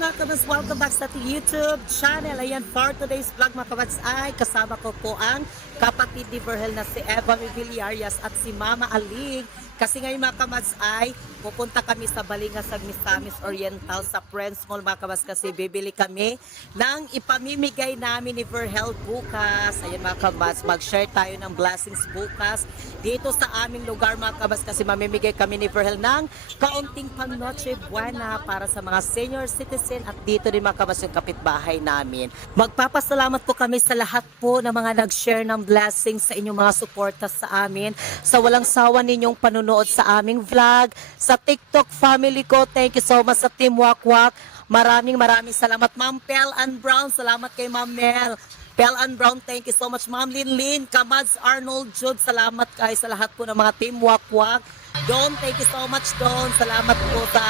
mga kabats, welcome back sa ating YouTube channel. Ayan, for today's vlog mga kabats ay kasama ko po ang kapatid ni Verhel na si Eva Villarias at si Mama Aling. Kasi ngayon mga kabats ay pupunta kami sa Balingasag Misamis Oriental sa Friends Mall mga kabats kasi bibili kami ng ipamimigay namin ni Verhel bukas. Ayan mga kabats, mag-share tayo ng blessings bukas dito sa aming lugar mga kabats kasi mamimigay kami ni Verhel ng kaunting pang Noche Buena para sa mga senior citizen at dito din mga kabats yung kapitbahay namin. Magpapasalamat po kami sa lahat po ng mga nag-share ng blessings sa inyong mga suporta sa amin, sa walang sawa ninyong panunood sa aming vlog, sa TikTok family ko. Thank you so much sa Team Wakwak. Maraming salamat Ma'am Pel and Brown. Salamat kay Ma'am Mel. Pel and Brown, thank you so much. Ma'am Linlin, Kamads, Arnold, Jude, salamat kay sa lahat po ng mga Team Wakwak. Don, thank you so much Don. Salamat po sa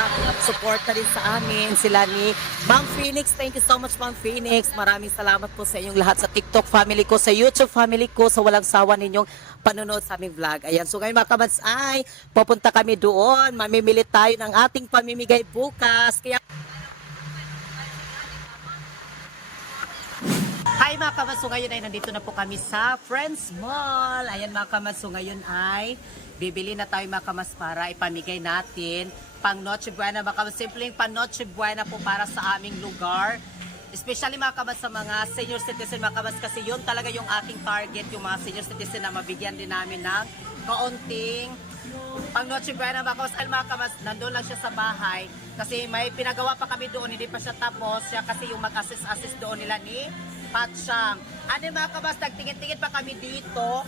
support na rin sa amin. Sila ni Ma'am Phoenix, thank you so much Ma'am Phoenix. Maraming salamat po sa inyong lahat sa TikTok family ko, sa YouTube family ko, sa walang sawa ninyong panonood sa aming vlog. Ayan, so ngayon mga kabads ay pupunta kami doon. Mamimili tayo ng ating pamimigay bukas. Kaya hi mga kabads, so ngayon ay nandito na po kami sa Friends Mall. Ayan mga kabads, so ngayon ay bibili na tayo mga kamas para ipamigay natin pang Noche Buena. Mga kamas, simpleng pang Noche Buena po para sa aming lugar. Especially mga kamas sa mga senior citizen mga kamas kasi yun talaga yung aking target, yung mga senior citizen na mabigyan din namin ng kaunting pang Noche Buena mga kamas. Mga kamas, nandun lang siya sa bahay kasi may pinagawa pa kami doon, hindi pa siya tapos. Siya kasi yung mag-assist doon nila ni Patsyang. Ano mga kamas, nagtingin-tingin pa kami dito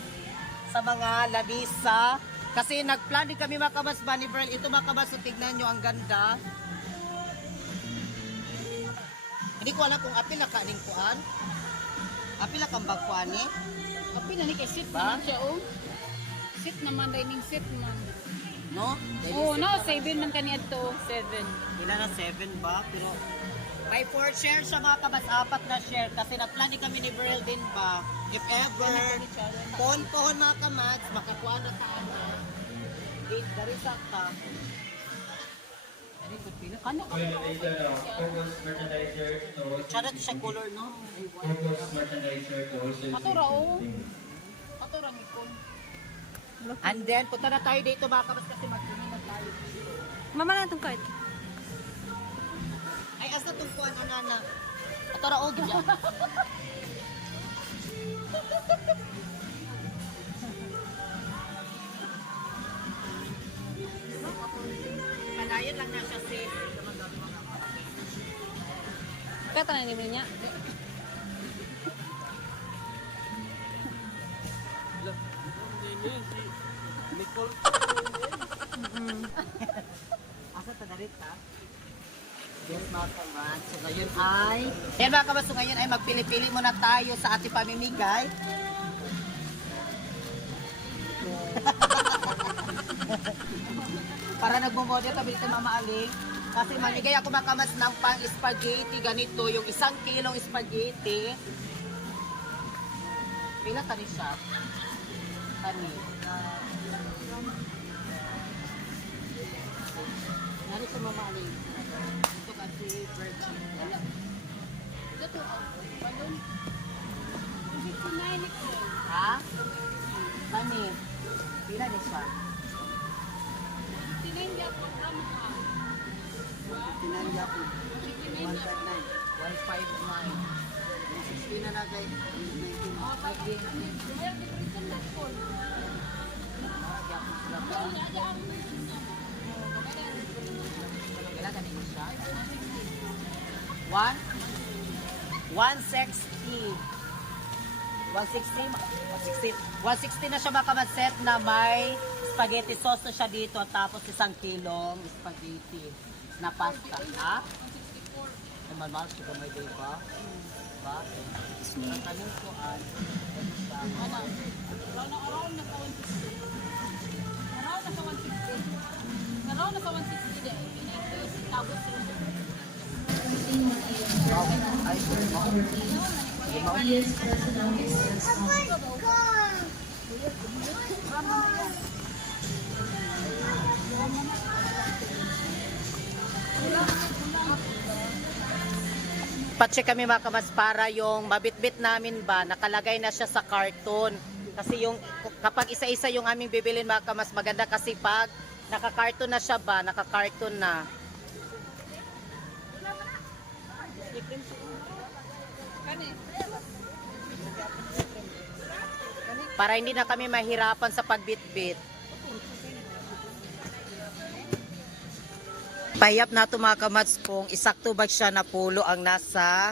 sa mga labisa. Kasi nagplan din kami mga kabas, Bunny Pearl. Ito mga kabas, so tignan nyo, ang ganda. Hindi ko alam kung apil na kaning kuan. Apil na kang bagkuan eh. Apil na ni kay sit naman siya oh. Sit naman, dining sit man. No? Oh, no, 7 man kaniya to, 7. Ilan na 7 ba? Pero may 4 shares siya mga kabas, 4 na share. Kasi nagplan din kami ni Pearl din ba. If ever, pohon-pohon mga kamads, makakuha na ka ano. Dari sakta. Kano ka? Focus merchandiser close. Tsara siya color, no? Focus merchandiser close. Ato ra oh. Ato ra mi kon. And then, punta na tayo dito mga kabas kasi magdunod tayo. Mama na tong card. Ay, asa itong kuhan, anana? Ito ra, og dyan. Panayan lang na siya safe. Kata na ni niya. Asa ito na rin, ha? Yes, mga kamas. So, ngayon ay... Yan mga kamas, so ngayon ay magpili-pili muna tayo sa ating pamimigay. Para nagmumodel kami dito Mama Aling. Kasi mamigay ako mga kamas ng pang spaghetti. Ganito, yung 1 kilong spaghetti. Pila tani siya? Tani. Nari sa Mama Aling. Ito kasi virgin. Ito to, balon. 59 ito. Ha? Tani. Pila ni siya? 59 ya po kamo ka. 59 yapo. 159. 159. 16 na na guys. 19. Lagi. Kaya dito na po. Kailangan ganito siya. 160. 160 na siya mga set na may spaghetti sauce na siya dito tapos 1 kilong spaghetti na pasta. Ha? Ay, malmal siya kung may day ba? Ba? Ang tanong ko ay Ano? Around na sa 160. Around na sa 160. Around na sa 160 din. Tapos Nagpacheck kami mga kamads para yung mabitbit namin ba, nakalagay na siya sa karton. Kasi yung kapag isa-isa yung aming bibilin mga kamads, maganda kasi pag nakakarton na siya ba, nakakarton na. Para hindi na kami mahirapan sa pagbitbit. Pahiyap na ito mga kamads kung isakto ba siya na pulo ang nasa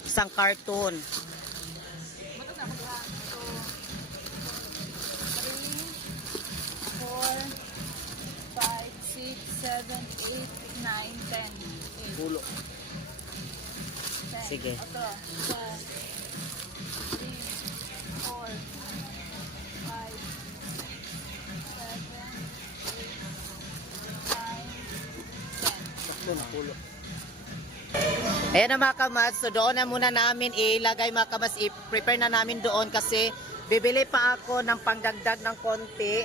isang karton. 10. Pulo. Sige. Ito. 1, 2, 3, 4, 5, 7, 8, 9, 10. Ayan na mga kamads, so doon na muna namin ilagay mga kamads, i-prepare na namin doon kasi bibili pa ako ng pangdagdag ng konti.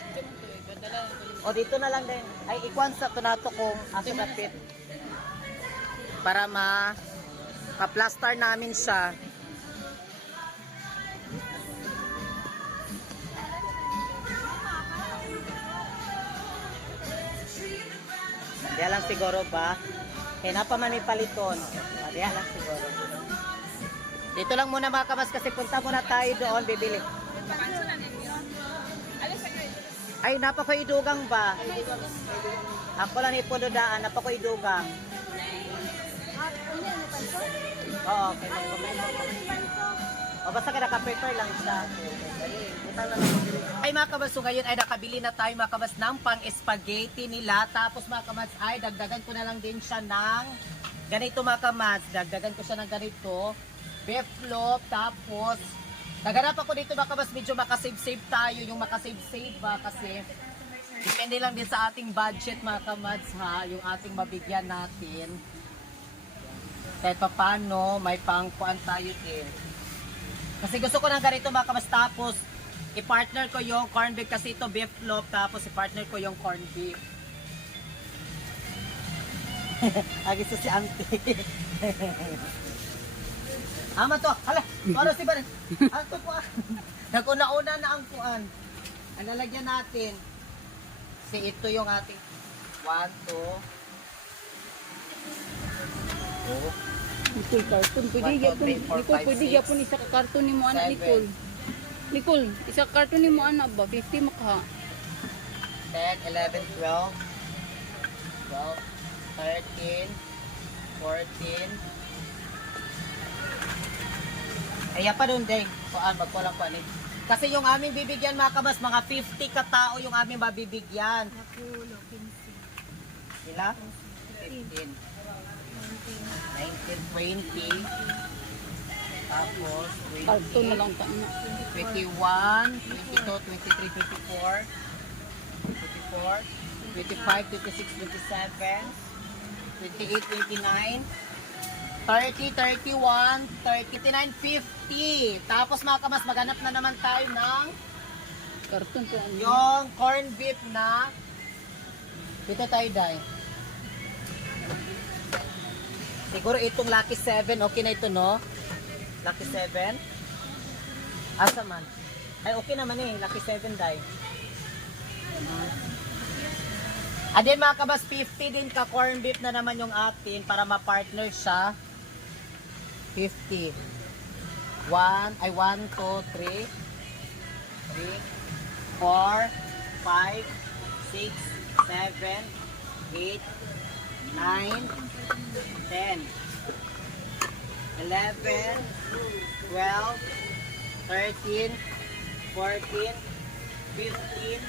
O dito na lang din. Ay, ikuan sa ito na ito kung asa napit. Para ma-plaster namin siya. Diyan lang siguro ba? Kaya na pa man may paliton. Diyan lang siguro. Dito lang muna mga kamas kasi punta muna tayo doon bibili. Ay, napa ko idugang ba? Ako lang ipododaan, napa ko idugang. Oo, okay. O basta ka naka-prepare lang siya. Ay mga kabas, so ngayon ay nakabili na tayo mga kabas ng pang-spaghetti nila. Tapos mga kabas ay dagdagan ko na lang din siya ng ganito mga kabas. Dagdagan ko siya ng ganito. Beef loaf, tapos naghanap ako dito mga kabas, medyo makasave-save tayo. Yung makasave-save ba kasi depende lang din sa ating budget mga kabas ha. Yung ating mabigyan natin. Kahit pa paano, may pangkuan tayo din. Kasi gusto ko ng ganito mga kabas, tapos i-partner ko yung corned beef kasi ito beef loaf, tapos i-partner ko yung corned beef. Agis si auntie. Ama to, hala, paano si Barin? Ato po ah. Naguna-una na ang kuan. Ang lalagyan natin. Kasi ito yung ating 1, 2, Nicole, carton. Pwede 1, 2, 3, 4, 5, Nicole, pwede 6, yapon isa ka karton ni mo anak, 7. Nicole. Nicole, isa ka karton ni mo anak ba? 50 maka. 10, 11, 12, 12, 13, 14. Ay, pa doon din. Kuan, magkulang pa ni. Kasi yung aming bibigyan mga kabas, mga 50 katao yung aming mabibigyan. Sila? 15. 19, 20. Tapos, Karton na lang ka anak. 21, 22, 23, 24, 24, 25, 26, 27, 28, 29, 30, 31, 39, 50. Tapos mga kamas, maghanap na naman tayo ng Karton ko ano. yung corned beef na dito tayo dahil. Siguro itong Lucky 7, okay na ito no? Lucky 7. Asa man? Ay okay naman eh, Lucky 7 dahil. Adin mga kabas, 50 din ka corned beef na naman yung atin para ma-partner siya. 50. 1, 2, 3, 3, 4, 5, 6, 7, 8, 9, 10, 11, 12, 13, 14, 15,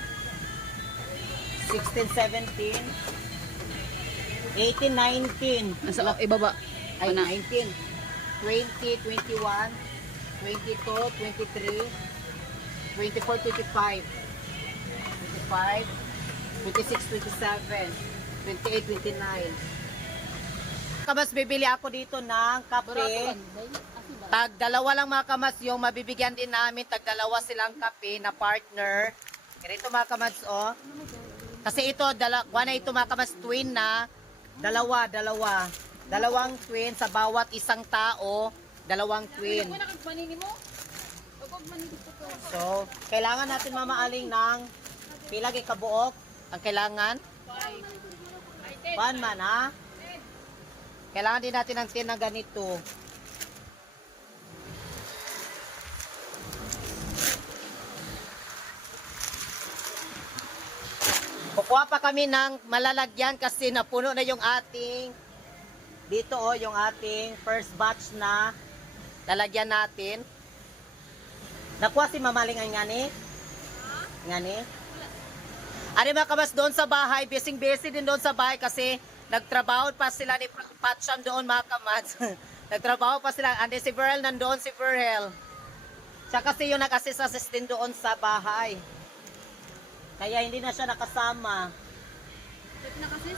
16, 17, 18, 19. Nasa ibaba. Ay, Ana. 19, 20, 21, 22, 23, 24, 25, 25, 26, 27, 28, 29. Kamas, bibili ako dito ng kape. Tag dalawa lang mga kamas yung mabibigyan din namin. Tag dalawa silang kape na partner. Ganito mga kamas, oh. Kasi ito, kuha na ito mga kamas, twin na. Dalawa. Dalawang twin sa bawat isang tao, dalawang twin. Ano na kagmanini mo? Huwag manini ko to. So, kailangan natin mamaaling ng pila kay kabuok ang kailangan. 5. Pan man ha. Kailangan din natin ng tin na ganito. Kukuha pa kami ng malalagyan kasi napuno na yung ating dito oh, yung ating first batch na lalagyan natin. Nakuha si Mamaling ang ngani? Ngani? Ano mga kabas doon sa bahay, busy din doon sa bahay kasi nagtrabaho pa sila ni Patsyam doon mga kamats. Nagtrabaho pa sila. Andi si Verhel nandoon si Verhel. Siya kasi yung nag-assist din doon sa bahay. Kaya hindi na siya nakasama. Dito na kasi?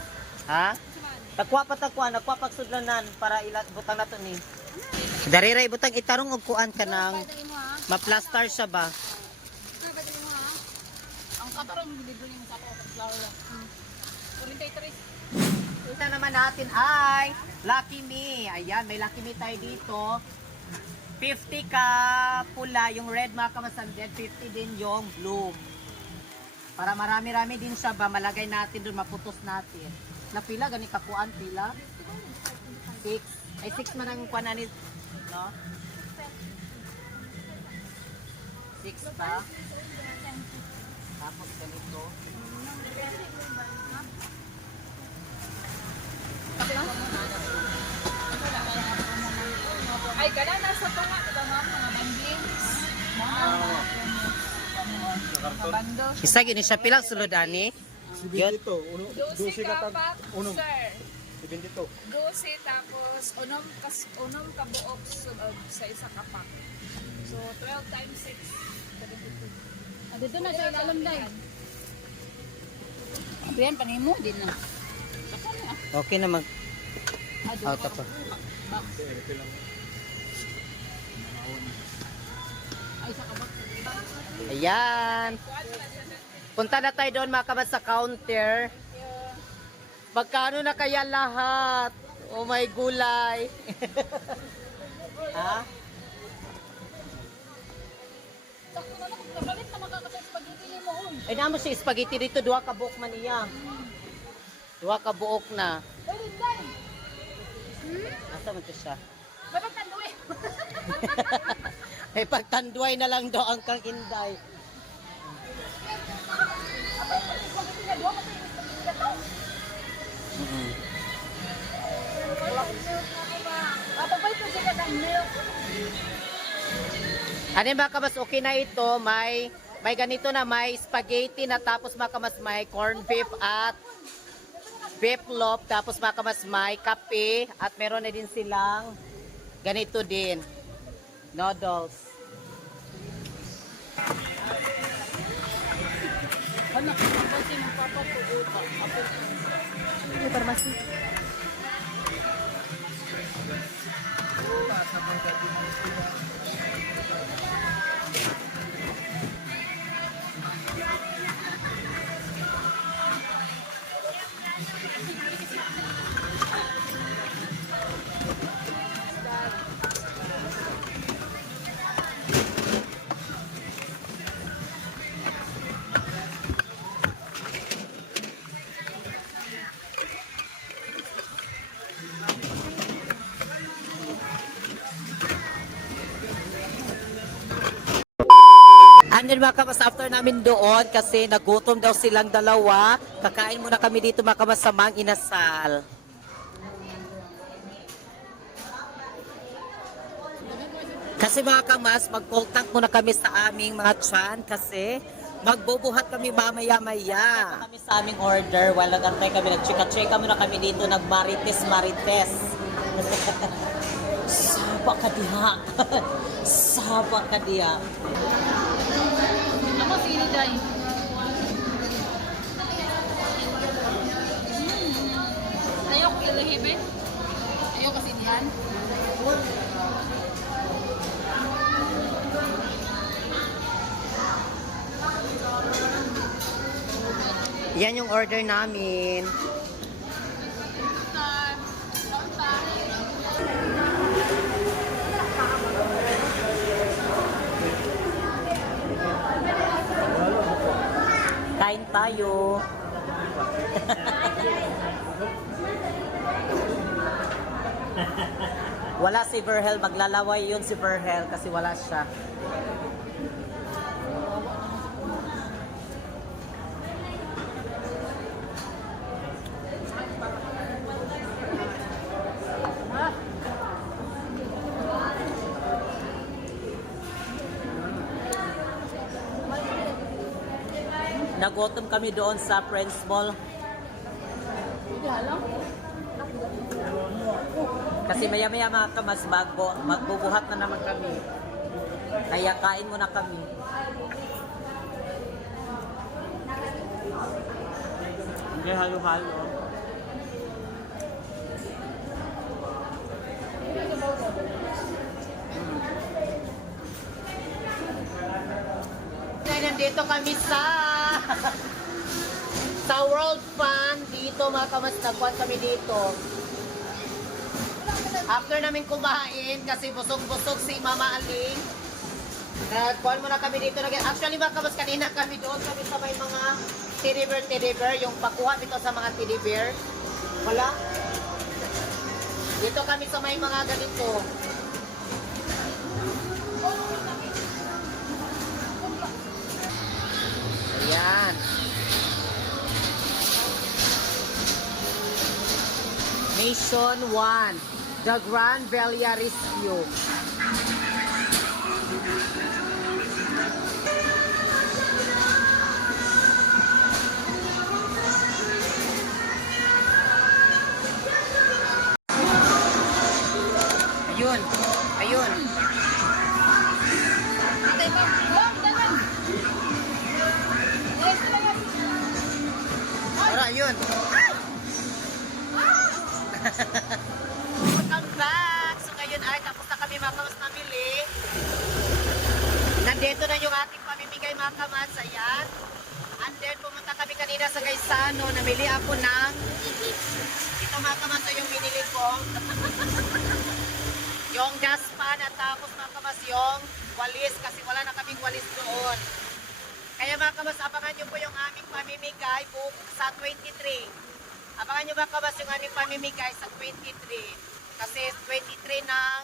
Ha? Takwa pagsudlanan para ilat butang na to ni. Dariray butang itarong og kuan ka ng Pwede mo ha? ma-plaster siya ba? Pwede mo ha? Ang katarong delivery mo sa ako sa flower lang. 43. Isa naman natin ay Lucky Me. Ayan, may Lucky Me tayo dito. 50 ka pula, yung red mga kamasandet, 50 din yung blue. Para marami-rami din siya ba, malagay natin doon, maputos natin. Na pila, gani kakuan, pila? 6. Ay, 6 man ang kuan ni, no? 6 pa. Tapos ganito. Ay, gala na sa tunga. Diba ma'am? Mga mandings. Mga bando. Isa gini siya pilang sulod ani. Yun. 12 kapak, unom. sir. 72. 12 tapos unom kabuok sunod sa isa kapak. So 12 times 6. 72. Dito na siya ilalam dahil. Ayan, panimo din na. Okay na mag out pa. Ay, sa kabak. Ayan. Punta na tayo doon mga kabad sa counter. Magkano na kaya lahat? Oh my gulay. Ha? Sakto na lang. Nabalik na makakasay spaghetti ni mo. Ay naman siya spaghetti dito. Duha ka buok man niya. Duha ka buok na. Pwede dahil. Nasa man to siya? Dapat tanduwi. Ay pagtanduay na lang daw ang kang inday. Kapag ko siya ng milk. Ano ba kabas okay na ito? May ganito na may spaghetti na tapos makamas may corned beef at beef loaf tapos makamas may kape at meron na din silang ganito din. Noodles. Anak, kasi ng papa ko upa. Ay, parmasi. And then mga kamas, after namin doon, kasi nagutom daw silang dalawa, kakain muna kami dito mga kamas sa Mang Inasal. Kasi mga kamas, mag-contact muna kami sa aming mga tiyan kasi magbubuhat kami mamaya-maya. Kami sa aming order, while nag-antay kami, nag-chika-chika muna kami dito, nag-marites-marites. Sapa ka diha. Sapa ka diha. Ako sili dahil. Ayaw ko ilahibin. Ayaw kasi diyan. Yan yung order namin. Long time. tayo. Wala si Verhel, maglalaway yun si Verhel kasi wala siya. Nagutom kami doon sa Friends Mall. Kasi maya-maya mga kamas, magbubuhat na naman kami. Kaya kain muna kami. Hindi halo-halo. Nandito kami sa World Fun dito mga kamas, nagkuhan kami dito. After namin kumain kasi busog-busog si Mama Aling, nagkuhan muna kami dito. Actually mga kamas, kanina kami doon kami sa may mga teddy bear, yung pakuha dito sa mga teddy bear. Wala. Dito kami sa may mga ganito. Ayan. Mission 1, the Grand Velia Rescue. Ayun, ayun. Tara, ayun. Welcome back! So ngayon ay tapos na kami mga kamas namili. Nandito na yung ating pamimigay mga kamas. Ayan. And then pumunta kami kanina sa Gaisano. Namili ako ng ito mga kamas yung binili ko. Yung daspan at tapos mga kamas yung walis kasi wala na kaming walis doon. Kaya mga kamas, abangan nyo po yung aming pamimigay sa 23. Abangan nyo mga kabas yung aming pamimigay sa 23. Kasi 23 ng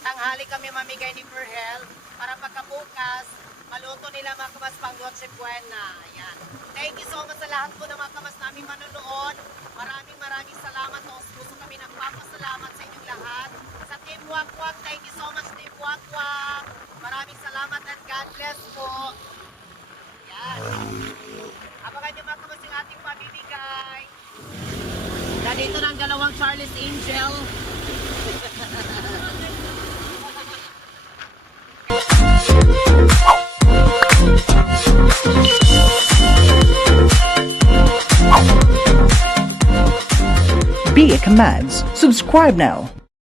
tanghali kami mamigay ni Verhel para pagkabukas, maluto nila mga kabas pang Noche Buena. Ayan. Thank you so much sa lahat po ng mga kabas namin manonood. Maraming salamat. Taos puso kami nagpapasalamat sa inyong lahat. Sa Team Wakwak, thank you so much Team Wakwak. Maraming salamat and God bless po. Ayan. Abangan nyo mga kabas yung ating pamimigay. Nandito ng dalawang Charlie's Angel. Be It Commands. Subscribe now.